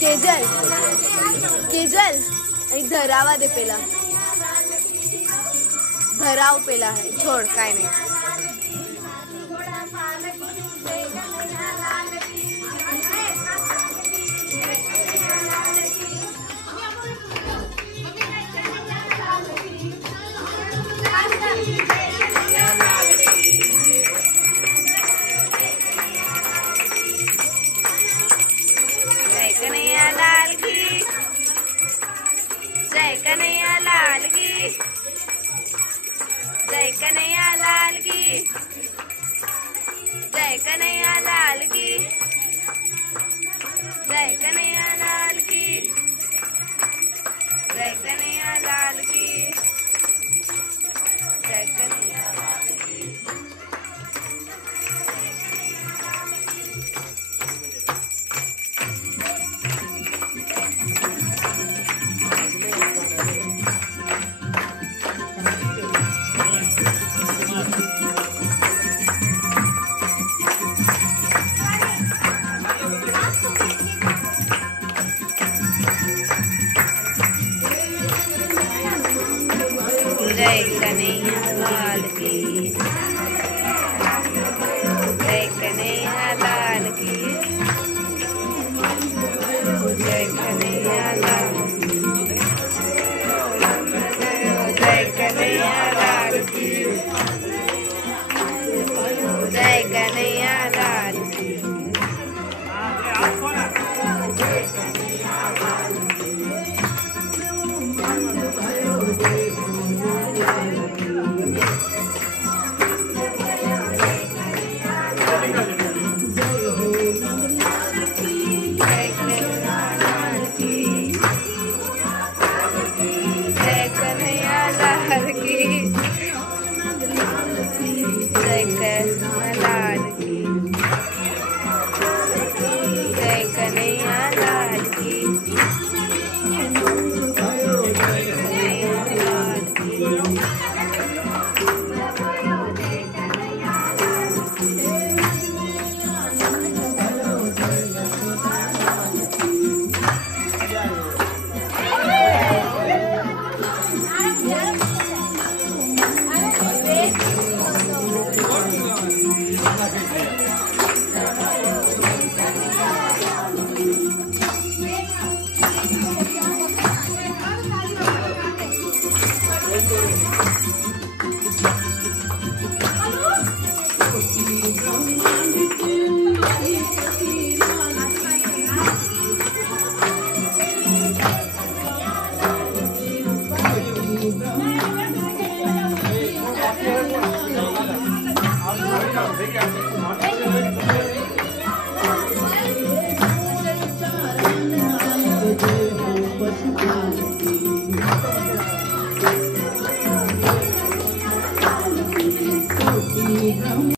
केजल केजल एक धरावा दे पेला धराव पेला है छोड़ काय नाही जय कन्हैया लाल की जय कन्हैया लाल की जय कन्हैया लाल की जय कन्हैया लाल की जय कन्हैया लाल की जय कन्हैया लाल की जय कन्हैया लाल की जय कन्हैया लाल की जय कन्हैया लाल की जय कन्हैया लाल जय कन्हैया लाल की जय कन्हैया लाल की ठीक है।